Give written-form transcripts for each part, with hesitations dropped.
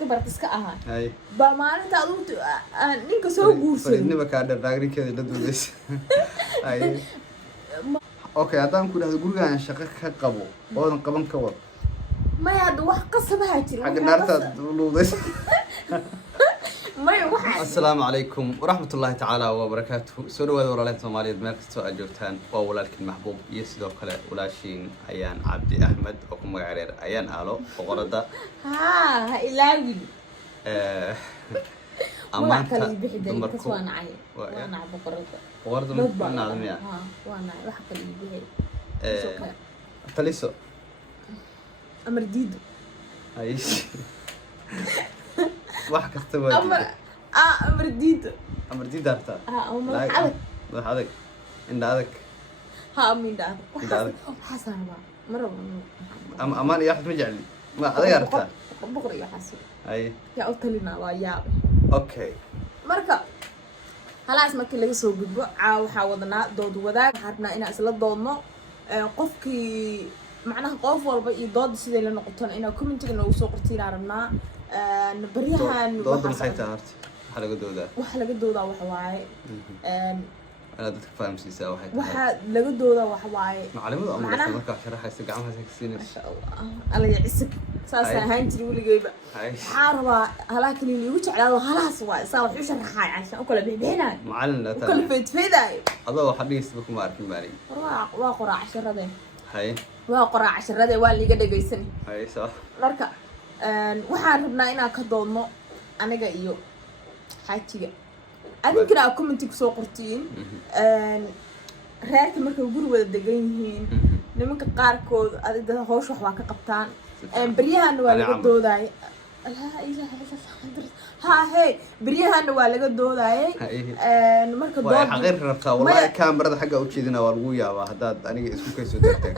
iska barat iska ahaa hay ba maalinta aduunta ninka soo guursaday inaba ka dhaqaaqrinkeeda la duuleys hay okay haddaan ku dhahdo gurigaan shaqo ka qabo oodan qaban ka wad ma yaad wax qasabaha jira xagga naarta luudays السلام عليكم ورحمة الله تعالى وبركاته. سوري ولا سوماليد مركز أجوتان وولالك المحبوب يسدو كلا ولاشين أيان عبد أحمد وكم غير أيان آلو وقردا ها إلاوي أمانة دمركو وانا عاي وانا عبد قردا وقردا من عالم يا ها وانا وحق اللي بيهي تليسو أمر ديدو أيش واحد كستوى أمر ديدو أمر ديدو أبتا أمر حالك حالك إن هذاك أمين هذاك حسن مرة أمان يا أحد مجعلي ما هذا يعرفه بقرأ يا حسن أي يا أوتلنا ويا أوكي مركا خلاص ما كل يسوق جبوا عاو حاولنا دود وذاك حرنا إن أصل ضدنا قفكي معناه قف والبا يضاد سيد لنا قطن إن كومنت إنه وسوق كتير عرفنا نبريها ضد محيط هارت حلقة دودا وحلقة دودا وحواي أنا دتك فاهم سيسا واحد لقى دودا وحواي معلمة أمور بس مركا شرحها يستقعمها سكسين ما شاء الله الله يعسك ساسا هانتري ولا جايبة حاربة هلاك اللي يوجع على خلاص واي صار وحوش الرحاي عشان أكل بيبينا معلم لا أكل فيداي هذا حديث بكم عارف مالي وقرا 10 ذي هاي وقرا 10 ذي واللي قد جيسني هاي صح مركا waxaan rabnaa inaan ka doodno aniga iyo xaajiga adinkana aad comment ku soo qortiin reerka markay guri wada degan yihiin nimanka qaarkood adiga hoosh wax waa ka qabtaan bariyahan waa laga doodaay la ilaaha illa ha hey bariyahan waa laga doodaay marka dood xaqir rabtaa wallahi kaamirada xagga u jeedina waa lagu yaabaa hadaad aniga isku kayso tagtay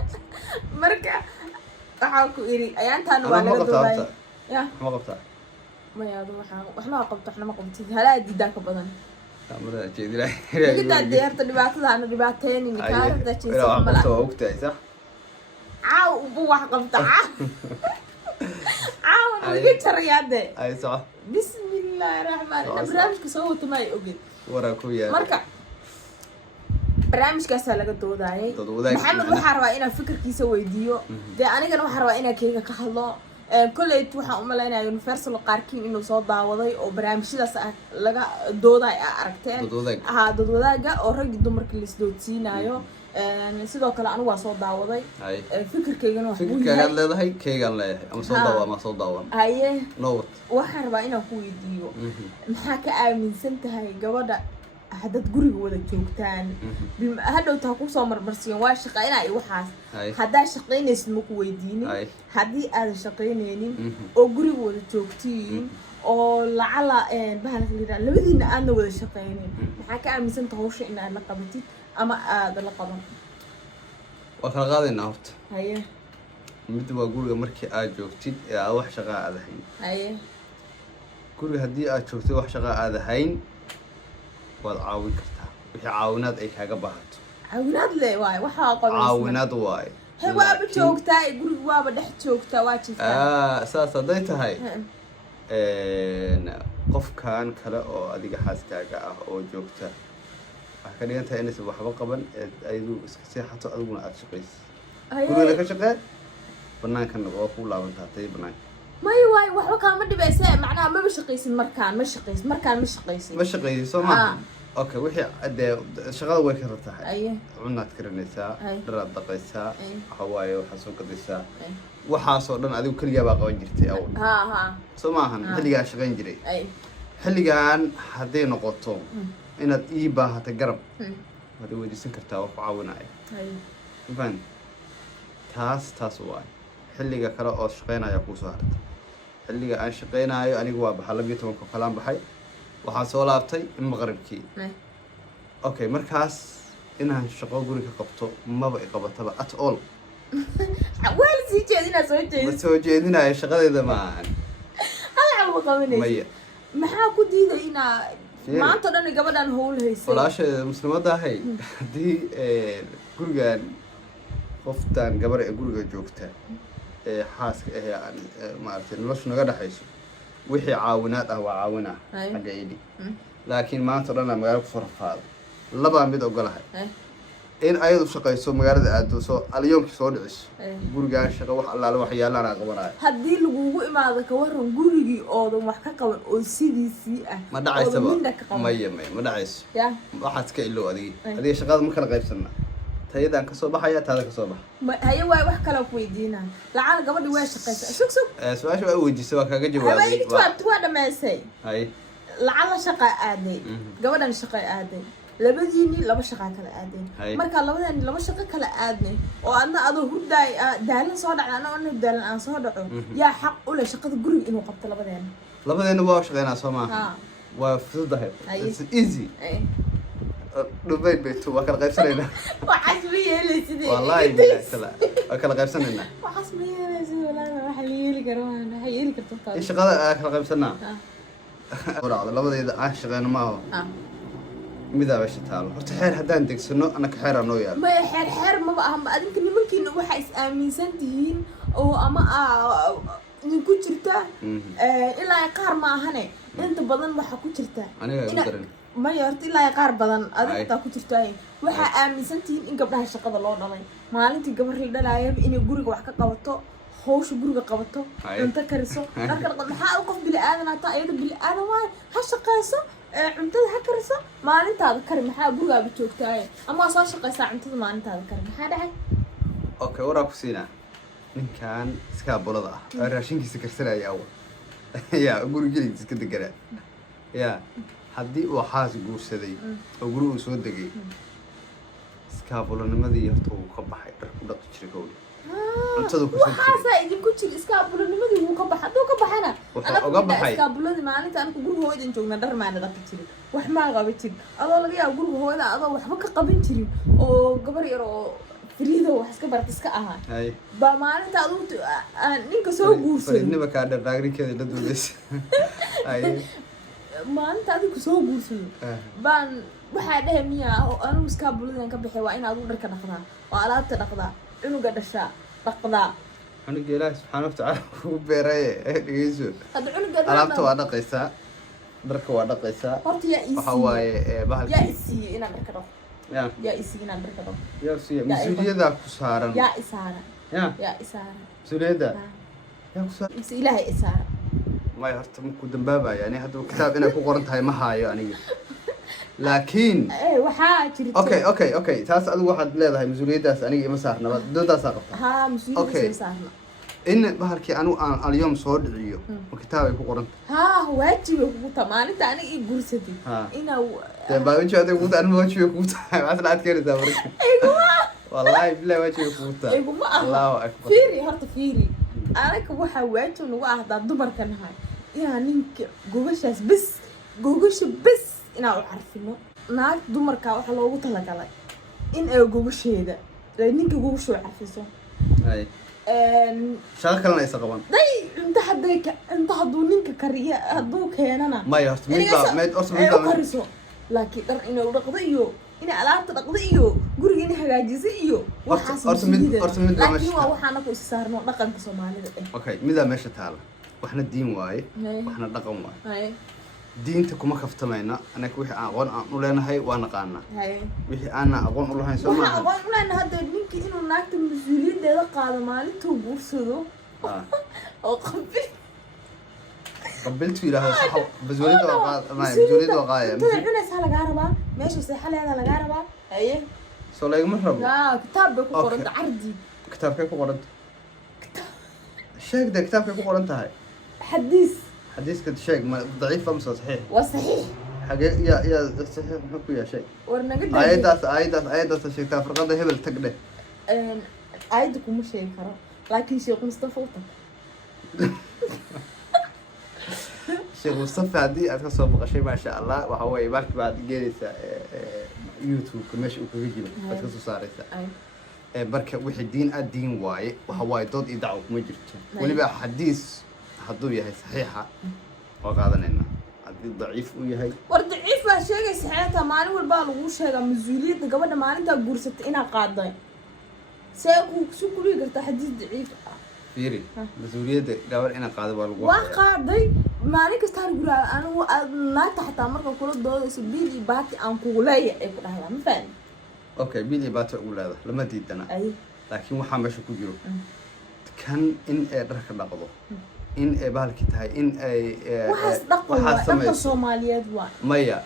marka waxaan ku iri ayaantan waa laga doodaay ya ma qabtaa ma yaado wax ma qabto waxna ma qabtid halaa diidan ka badan kaamirada jeedina ila deerta dhibaatada aan dhibaateenin kaarada jeedina ma la soo ogtay sax caaw ubu wax qabta caaw laga jarayade ay sax bismillaahir rahmaanir rahiim barnaamijka soo wato ma ay ogid wara ku yaa marka barnaamijkaas laga doodaayay maxamed waxa rabaa inaan fikirkiisa weydiiyo de anigana waxa rabaa inaan keega ka hadlo kulleey waxaan u maleynayaa universal qaarkiin inuu soo daawaday oo barnaamijyadaas laga dooday aragteen dad wadaaga oo rag dumarka la isdoodsiinayo sidoo kale anigu waa soo daawaday fikirkeygana wax fikirkaaga leedahay keegan leeyahay ama soo daawa ma soo daawan haye nood waxaan rabaa inaan ku weydiiyo maxaa ka aaminsan tahay gabadha hadad guriga wada joogtaan hadhow taa ku soo marmarsiin waa shaqeynaa iyo waxaas haddaa shaqeynaysid ma ku weydiinin haddii aadan shaqeynaynin oo guriga wada joogtiin oo lacala bahalka liraa labadiina aadna wada shaqeynin maxaa ka aaminsanta hawsha in aad la qabatid ama aad la qaban waa kala qaadaynaa horta haye mid waa guriga markii aad joogtid ee aad wax shaqaa aad ahayn haye guriga haddii aad joogtid wax shaqaa aad ahayn waad caawin kartaa wixii caawinaad ay kaaga baahato caawinaad le waay waxa qabanaysa caawinaad waay hay waaba joogtaa guriga waaba dhex joogtaa waa jirtaa saas haday tahay qofkan kale oo adiga xaaskaaga ah oo joogta waxa ka dhigan tahay inaysan waxba qaban ayadu iska seexato adiguna aad shaqayso guriga ka shaqee banaankan waa ku laabantaa tay banaanka may waay waxba kaama dhibaysa macnaha ma shaqaysin markaan ma shaqaysin soo ma okay wixii ade shaqada way ka rabtaa cunaad karinaysaa dharaad dhaqaysaa waxa waaye waxa soo gadaysaa waxaas oo dhan adigu kaliya baa qaban jirtay awal soo maahan xilligaa shaqayn jiray xilligan hadday noqoto inaad ii baahato garab waad weydiisan kartaa wax ku caawinaya faham taas waay xilliga kale oo shaqaynaya kuu soo harta xilliga aan shaqaynayo anigu waa baxay 12 kalaan baxay waxaan soo laabtay maqribkii okay markaas inaan shaqo guri ka qabto maba i qabataba at all wal si soo jeedinayo shaqadeeda ma ahan hal ma qabanayso maxaa ku diiday ina maanta dhan gabadhan howl haysay walaasha muslimada ahay hadii gurigan qoftan gabar ee guriga joogta xaaska ah aan maartay nolosha naga dhaxayso wixii caawinaad ah waa caawinaa xagga idhi laakiin maanta o dhan aa magaalo kusoo rafaado labaa mid ogolahay in ayadu shaqayso magaalada aado soo alyoomkii soo dhiciso gurigaan shaqo wax allaale wax yaalaan aa qabanayo haddii lagugu imaado ka waran gurigii oodan wax ka qaban oo sidiisii ah ma dhacaysaba maya ma dhacayso waxaad iska ilow adiga shaqada ma kala qaybsana tayadaan kasoo baxaya taada kasoo baxa haye waay wax kale ku weydiinaa lacala gabadhi waa shaqaysa sug su-aasha waa weydiisay waa kaaga jawaabay waa dhamaysay haye lacala shaqa aaday gabadhan shaqa aaday labadiini laba shaqa kala aadeen marka labadani laba shaqo kala aadnay oo adna adoo hurdaay daalan soo dhacda ana daalan aan soo dhaco yaa xaq u leh shaqada guriga inuu qabto labadeena waa shaqeynaa soo maaha waa fududahay it's easy Dubai beetu waa kala qaybsanaynaa waxaas ma yeelaysid wallahi waa kala qaybsanaynaa waxaas ma yeelaysid wallahi waxa la yeeli karo waxa yeeli karto shaqada kala qaybsanaa labadeeda aan shaqeyno maaha midaa meesha taalo horta xeer haddaan degsano anaka xeeraa noo yaalo maya xeer maba aha adinka nimankiina waxaa is aaminsan tihiin oo ama idinku jirta ilaa qaar ma ahane inta badan waxaa ku jirta maya horta ilaa qaar badan adintaa ku jirta waxaa aaminsan tihiin in gabdhaha shaqada loo dhalay maalintii gabar la dhalaayaba inay guriga wax ka qabato hawsha guriga qabato cunto kariso dharka maxaa qof bili-aadan hataa iyada bili-aadan waayo ha shaqayso cuntada ha kariso maalintaada kari maxaa gurigaaba joogtaaye ama soo shaqaysaa cuntada maalintaada kari maxaa dhacay okay waraa ku siinaa ninkan iskaabulada ah raashinkiisa karsanaya awal yaa guri geligiis iska deganaa yaa haddii uu xaas guursaday oo guri uu soo degay iskaabulanimadii horta uu ka baxay dhar ku dhaqi jiray gowli waxaasaa idinku jiri iskaabulanimadii wuu ka baxa hadduu ka baxana iskaabuladii maalinta anigu guriga hooyadan joogna dhar maana dhaqi jirin wax maa qaban jirin adoo laga yaaba guriga hooyada adoo waxba ka qaban jirin oo gabar yar oo friido wax iska barata iska ahaa baa maalinta aduu ninka soo guursaday kaa dhaqaarinkeeda la duulaysa maalinta adigu soo guursado baan waxaa dhahay miya anigu iskaabuladan ka baxay waa in adigu dharka dhaqdaa oo alaabta dhaqdaa cunuga dhashaa dhaqdaa cunuga ilaahi subxaana watacaala kugu beeraye dhegeyso alaabta waa dhaqaysaa dharka waa dhaqaysaa horta waxa waaye bahalki yaa isiiyey inaan dharka dhaqo yaa isiiyey inaan dharka dhaqo mas-uuliyadaa ku saaran yaa isaaran yaa isaaran mas-uuliyadda yaa ku saaran mise ilaahay isaaran maya horta maku dambaabaya yani hadda kitaab inay ku qoran tahay ma haayo aniga laakiin waxaa jirta okay taas adigu waxaad leedahay mas-uuliyaddaas aniga ima saarnaba doodaasaa qabta haa mas-uuliyaddaas saarna in bahalkii anigu aan alyoom soo dhiciyo oo kitaab ay ku qoran tahay haa waajibay kugu tahay maalinta aniga ii guursatay inaa dee baawaji aday kugu tahay anima waajibay kugu tahay waxaasna aad keenaysaa marka wallahi billahi waajibay kugu tahay iguma aha allahu akbar fiiri anaga waxaa waajib nagu ah haddaan dumarka nahay inaa ninka gogashaas gogasha bes inaa u carfino naag dumarka waxaa loogu talagalay in ay gogasheeda ninka gogashoo carfiso shaqo kalena aysa qaban inta hadduu ninka kariya hadduu keenana maya horta kariso laakiin dhar inay u dhaqdo iyo inay alaabta dhaqdo iyo guriga inay hagaajiso iyo waxaas laakiin waa waxaana ku is saarno dhaqanka soomaalida okay midaa meesha taala waxna diin waaye waxna dhaqan waaye diinta kuma kaftamayna anaka wixii aan aqoon aan u leenahay waa naqaanaa wixii aanna aqoon u lahayn soo maaha aqoon u leenahay hadda ninkii inuu naagta mas-uuliyaddeeda qaado maalintuu guursado oo qabiltu yidhaahdo sax mas-uuliyadda waa qaadaya cunaysaa lagaa rabaa meesha seexaleeda lagaa rabaa haye soo lagama rabo kitaab bay ku qoranta cardi kitaabkay ku qoranta sheegda kitaabkay ku qoran tahay حديث كنت شيء ضعيف أم صحيح؟ وصحيح. حاجة يا صحيح محكو يا شيء. ورنقد. عيدات الشيء تافر قضي هبل تقله. عيدكم مش شيء خرا لكن شيخ مصطفى وطن. شيخ مصطفى عدي أتكسر بقى شيء ما شاء الله وهو يبارك بعد جالس يوتيوب كمش وكذي أتكسر صارت. بركة واحد الدين واي وهواي ضد يدعو مجرد. واللي بقى حديث hadduu yahay saxiixa waa qaadanayna haddii daciif uu yahay war daciif baa sheegay saxiixta maalin walba lagu sheegaa mas-uuliyadda gabadha maalintaa guursatay inaa qaaday see ku kulii kartaa xadiis daciif ah fiiri mas-uuliyadda gabar inaan qaado waa lagu waa qaaday maalin kastaan guriga anigu naagta xataa marka kula doodayso biil iyo baati aan kugu leeyahay ay ku dhahdaa ma fahmi okay biil iyo baati ugu leedahay lama diidana laakiin waxaa meesha ku jiro kan in ay dharka dhaqdo in ay bahalki tahay in ay waxaas dhaqan Soomaaliyeed waa maya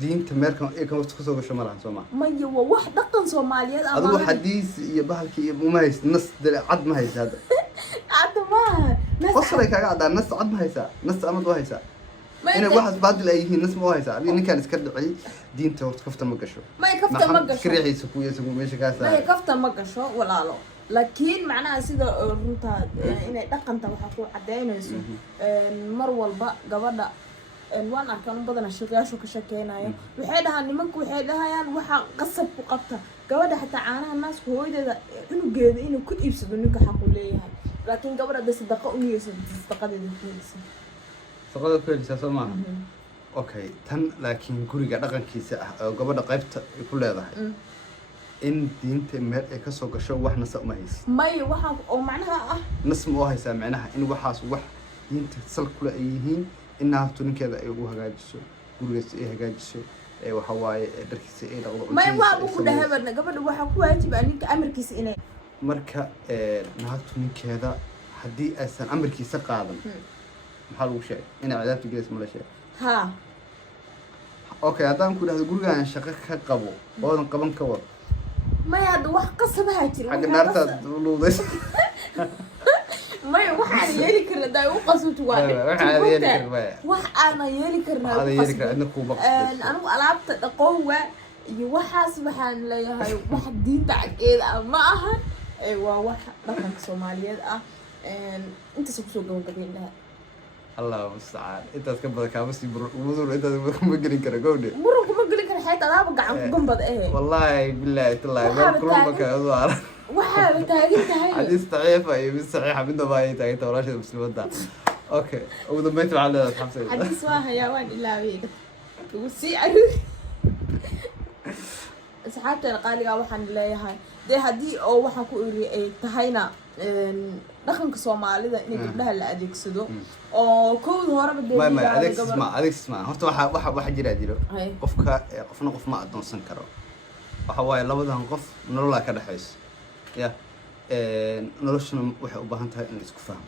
diinta meerkan ay ka soo gasho malaha Soomaa maya waa wax dhaqan Soomaaliyeed ah adigu xadiis iyo bahalki iyo ma hayst nas cad ma haysa hada adama qosle kaaga cadaan nas cad ma haysa nas amad waa haysa in waxaas baadil ay yihiin nas ma haysa adiga ninkan iska dhacay diinta horta kafta ma gasho may kafta ma gasho kariixaysa ku yeesay meesha ka saaray may kafta ma gasho walaalo laakiin macnaha sida runta inay dhaqanta waxa ku cadeynayso mar walba gabadha waan arkaan badan shaqaasho ka shaqeynaayo waxay dhahaan nimanku waxay dhahayaan waxa qasab ku qabta gabadha xataa caanaha naaska hooyadeeda cunugeeda inuu ku iibsado ninka xaq u leeyahay laakiin gabadha sadaqa u niyeysan sadaqadeeda ku helaysan sadaqada ku helaysan Soomaa okay tan laakiin guriga dhaqankiisa ah oo gabadha qaybta ay ku leedahay in diinta meel ay ka soo gasho wax nas ma haysid may waxa oo macnaha ah nas ma haysaa macnaha in waxaas wax diinta sal kula ay yihiin inaatu ninkeeda ay ugu hagaajiso gurigiisa ay hagaajiso ee waxa waaye dharkiisa ay dhaqdo may waa ku dhahay gabadha waxa ku waajib ninka amarkiisa inay marka naatu ninkeeda hadii aysan amarkiisa qaadan maxaa lagu sheegay in cadaabta gees ma la sheegay ha okay hadaan ku dhahdo gurigaan shaqo ka qabo oodan qaban ka wad may hada wax qasabaha jira xagga naarta luudays may waxaan yeeli karnaa daa u qasabto waa waxaan yeeli karnaa wax aan yeeli karnaa anigu alaabta dhaqowga iyo waxaas waxaan leeyahay wax diinta cadeeda ma aha waa wax dhaqanka Soomaaliyeed ah inta soo gabagabeynaa الله مستعان انت اسكبر كابسي ومدور انت ما قلين كره قودي مرق ما قلين كره حيت انا بقى عن قنبد ايه والله بالله والله ما كلمك ازوار وحال تاغيت هاي حديث ضعيفه اي مش صحيحه من دبي تاغيت ولا شيء مسلمات ده اوكي ودميت على الحمصه حديث واها يا وين الا ويك وسي عروي saxaabta qaaliga waxaan leeyahay hadii oo waxa ku iri ay tahayna dhaqanka Soomaalida in gabdhaha la adeegsado oo kood horeba ma adeegsma horta waxa jira qofka qofna qof ma adoonsan karo waxa waaye labadan qof nolol ka dhaxayso ya noloshuna waxay u baahan tahay in isku fahmo